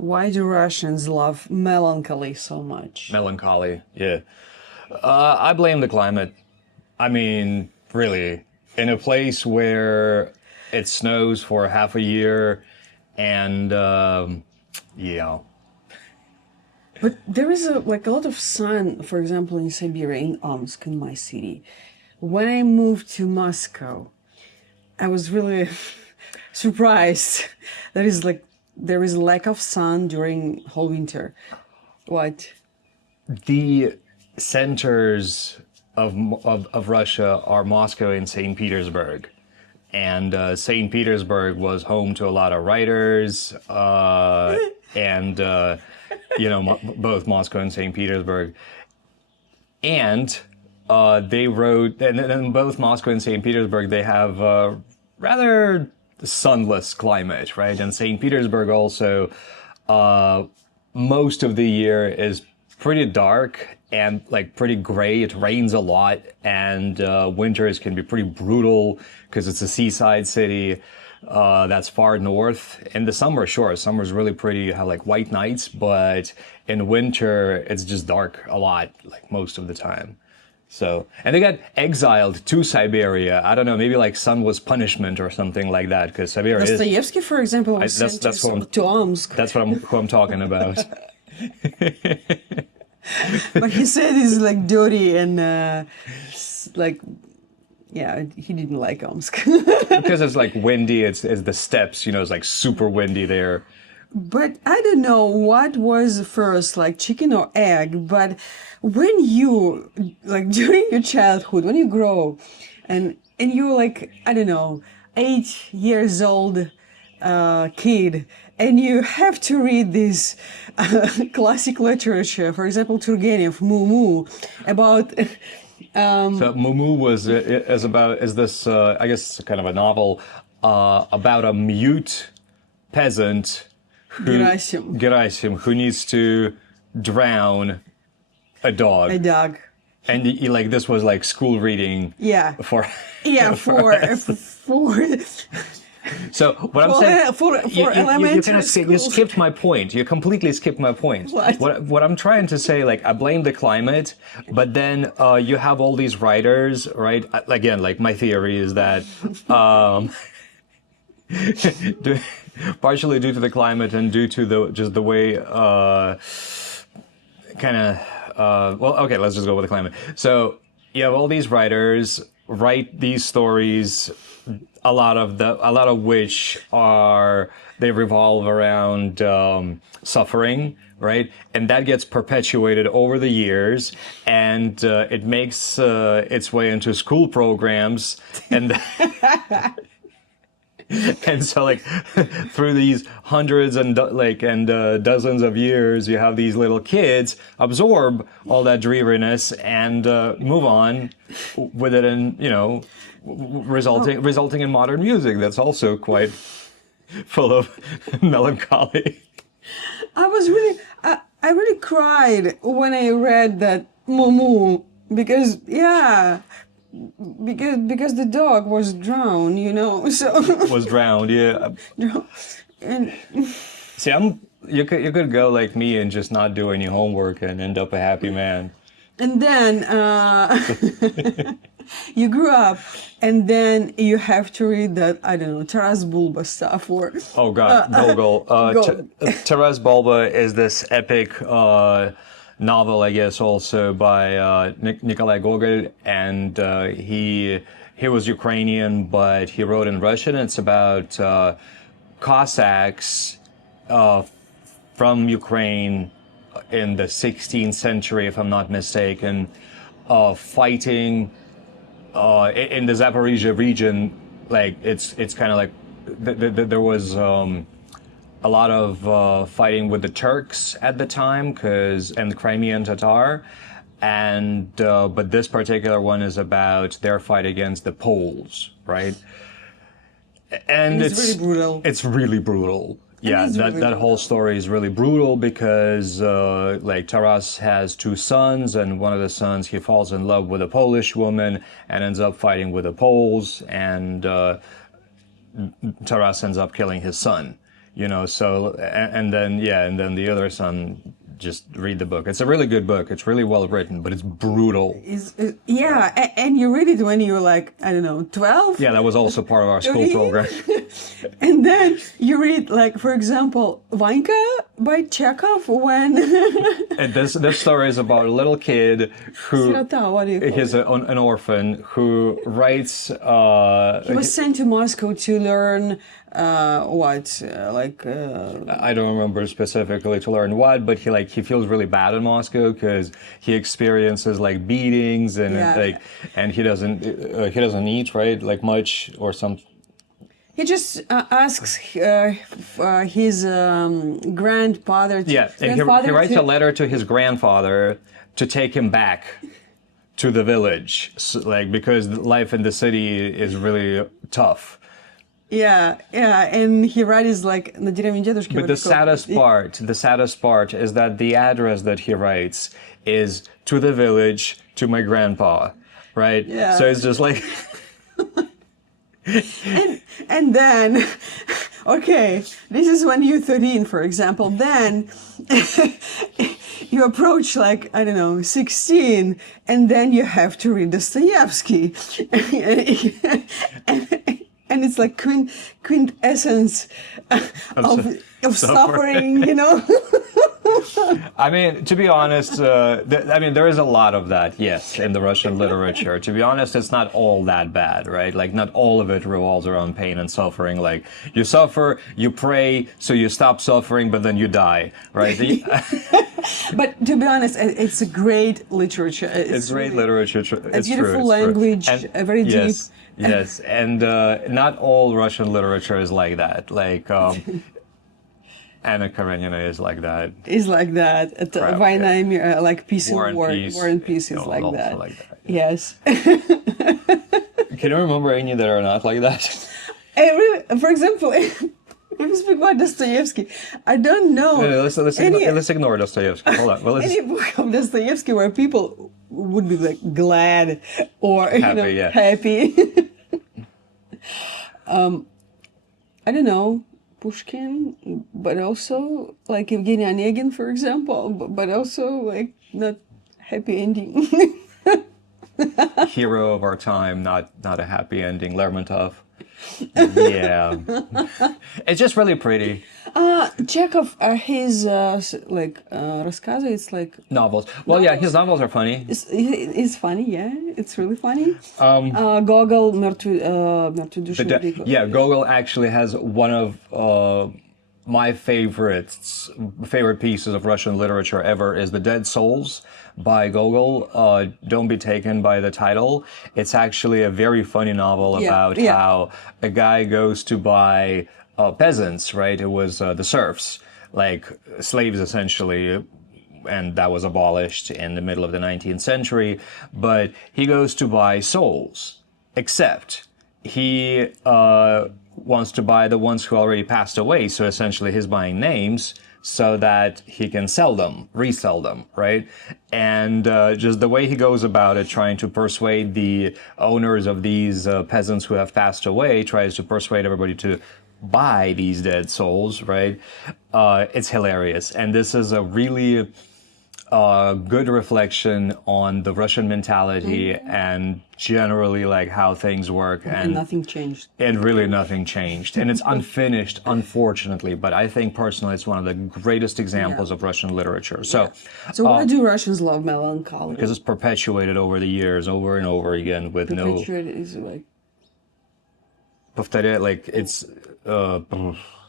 Why do Russians love melancholy so much? Melancholy, yeah. I blame the climate. I mean, really, in a place where it snows for half a year and, yeah. But there is a lot of sun, for example, in Siberia, in Omsk, in my city. When I moved to Moscow, I was really surprised. There is lack of sun during whole winter. What? The centers of Russia are Moscow and St. Petersburg. And St. Petersburg was home to a lot of writers, and both Moscow and St. Petersburg. And they wrote, and in both Moscow and St. Petersburg, they have rather sunless climate, right? And St. Petersburg also, most of the year is pretty dark and like pretty gray. It rains a lot, and winters can be pretty brutal because it's a seaside city that's far north. In the summer, sure, summer's really pretty. You have like white nights, but in winter, it's just dark a lot, like most of the time. So, and they got exiled to Siberia. I don't know, maybe like sun was punishment or something like that, because Siberia is. Dostoevsky, for example, was sent to Omsk. That's who I'm talking about. But he said it's like dirty and yeah, he didn't like Omsk. Because it's like windy, it's the steppes, it's like super windy there. But I don't know what was first, like chicken or egg, but when you, like during your childhood, when you grow and you're like, I don't know, 8 years old kid, and you have to read this classic literature, for example, Turgenev, Moo about... So Mumu is this I guess kind of a novel about a mute peasant Gerasim who needs to drown a dog. A dog. And like this was like school reading. Yeah. For So what I'm saying, you skipped my point. You completely skipped my point. What I'm trying to say, like I blame the climate, but then you have all these writers, right? Again, like my theory is that partially due to the climate and due to the way okay, let's just go with the climate. So you have all these writers write these stories. A lot of which they revolve around suffering, right? And that gets perpetuated over the years, and it makes its way into school programs, and and so like through these hundreds and dozens of years, you have these little kids absorb all that dreariness and move on with it, and resulting in modern music that's also quite full of melancholy. I really cried when I read that Mumu because the dog was drowned, so Was drowned, yeah. And See, you could go like me and just not do any homework and end up a happy man. And then you grew up, and then you have to read that, I don't know, Taras Bulba stuff, or... Oh, God, Gogol. Taras Bulba is this epic novel, I guess, also by Nikolai Gogol, and he was Ukrainian, but he wrote in Russian. It's about Cossacks from Ukraine in the 16th century, if I'm not mistaken, fighting in the Zaporizhia region. Like it's kind of like there was a lot of fighting with the Turks at the time, and the Crimean Tatar, and but this particular one is about their fight against the Poles, right? And it's really brutal. It's really brutal. Yeah, that whole story is really brutal because like Taras has two sons, and one of the sons, he falls in love with a Polish woman and ends up fighting with the Poles, and Taras ends up killing his son, you know. So and then the other son just read the book. It's a really good book. It's really well written, but it's brutal. And you read it when you're like, I don't know, 12. Yeah, that was also part of our school 13? program. And then you read, like, for example, Vanka by Chekhov when And this story is about a little kid who Sirota, what do you call he's it? an orphan who writes. He was sent to Moscow to learn I don't remember specifically to learn what, but he feels really bad in Moscow because he experiences like beatings and and he doesn't eat right like much or something. He just asks his grandfather. And he writes a letter to his grandfather to take him back to the village, because life in the city is really tough. Yeah, and he writes like на деревне дедушки. But the saddest part is that the address that he writes is to the village, to my grandpa, right? Yeah. So it's just like. And then, okay, this is when you're 13, for example. Then you approach like, I don't know, 16, and then you have to read Dostoevsky. And it's like quintessence of suffering, you know? I mean, to be honest, there is a lot of that, yes, in the Russian literature. To be honest, it's not all that bad, right? Like, not all of it revolves around pain and suffering. Like, you suffer, you pray, so you stop suffering, but then you die, right? But to be honest, it's a great literature. It's great literature. A beautiful language, very deep. Yes, and not all Russian literature is like that. Like, Anna Karenina is like that. Is like that. Vayna, like Peace and War. War and Peace is like that. Yes. Can you remember any that are not like that? For example, if you speak about Dostoevsky, I don't know. Let's ignore Dostoevsky. Hold on. Any book of Dostoevsky where people would be like glad or happy. I don't know, Pushkin, but also like Evgeny Onegin, for example, but also like not happy ending. Hero of our time, not a happy ending. Lermontov. Yeah, it's just really pretty. Chekhov, his рассказы, it's like novels. Well, yeah, his novels are funny. It's funny, yeah. It's really funny. Gogol, мертвые души. Yeah, Gogol actually has one of my favorite pieces of Russian literature ever is The Dead Souls by Gogol. Don't be taken by the title. It's actually a very funny novel about how a guy goes to buy peasants, right? It was the serfs, like slaves essentially, and that was abolished in the middle of the 19th century. But he goes to buy souls, except he wants to buy the ones who already passed away. So essentially he's buying names so that he can sell them, resell them, right? And just the way he goes about it, trying to persuade the owners of these peasants who have passed away, tries to persuade everybody to buy these dead souls, right? It's hilarious. And this is a really good reflection on the Russian mentality and generally like how things work. And nothing changed. And really nothing changed. And it's unfinished, unfortunately, but I think personally it's one of the greatest examples of Russian literature. So why do Russians love melancholy? Because it's perpetuated over the years, over and over again with Perpetuated is like... Повторяет, like it's...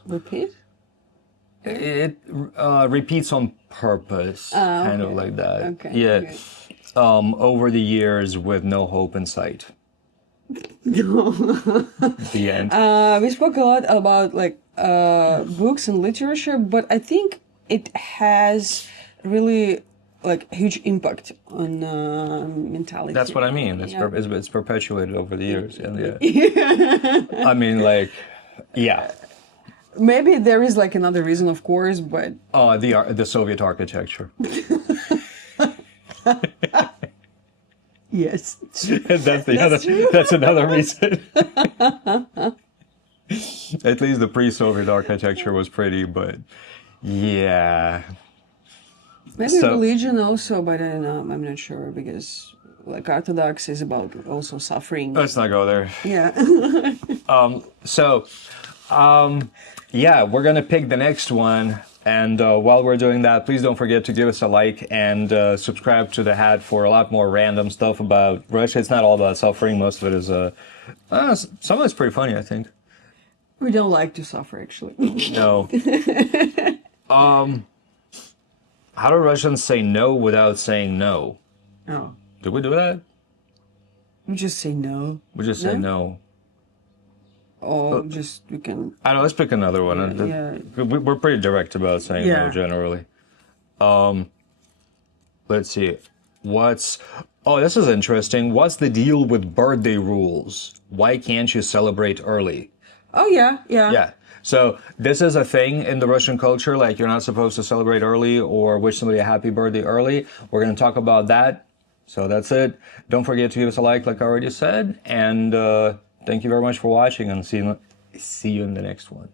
Repeat? It repeats on purpose, kind of like that. Okay. Yeah. Okay. Over the years with no hope in sight. The end. We spoke a lot about like books and literature, but I think it has really like huge impact on mentality. That's what I mean. It's perpetuated over the years. Yeah. I mean, like, yeah. Maybe there is like another reason, of course, but the Soviet architecture. Yes, That's another reason. At least the pre-Soviet architecture was pretty, but yeah. Maybe So- religion also, but I'm not sure because like Orthodox is about also suffering. Let's not go there. Yeah. So, yeah, we're gonna pick the next one. And while we're doing that, please don't forget to give us a like and subscribe to the Hat for a lot more random stuff about Russia. It's not all about suffering. Most of it is, some of it's pretty funny, I think. We don't like to suffer, actually. No. How do Russians say no without saying no? Oh, Did we do that? we just say no. We just say no. Or just we can. I don't know, let's pick another one. Yeah. We're pretty direct about saying Yeah. no generally. Let's see. Oh, this is interesting. What's the deal with birthday rules? Why can't you celebrate early? Oh yeah, yeah. Yeah. So this is a thing in the Russian culture, like you're not supposed to celebrate early or wish somebody a happy birthday early. We're going to talk about that. So that's it. Don't forget to give us a like I already said. And thank you very much for watching, and see you in the next one.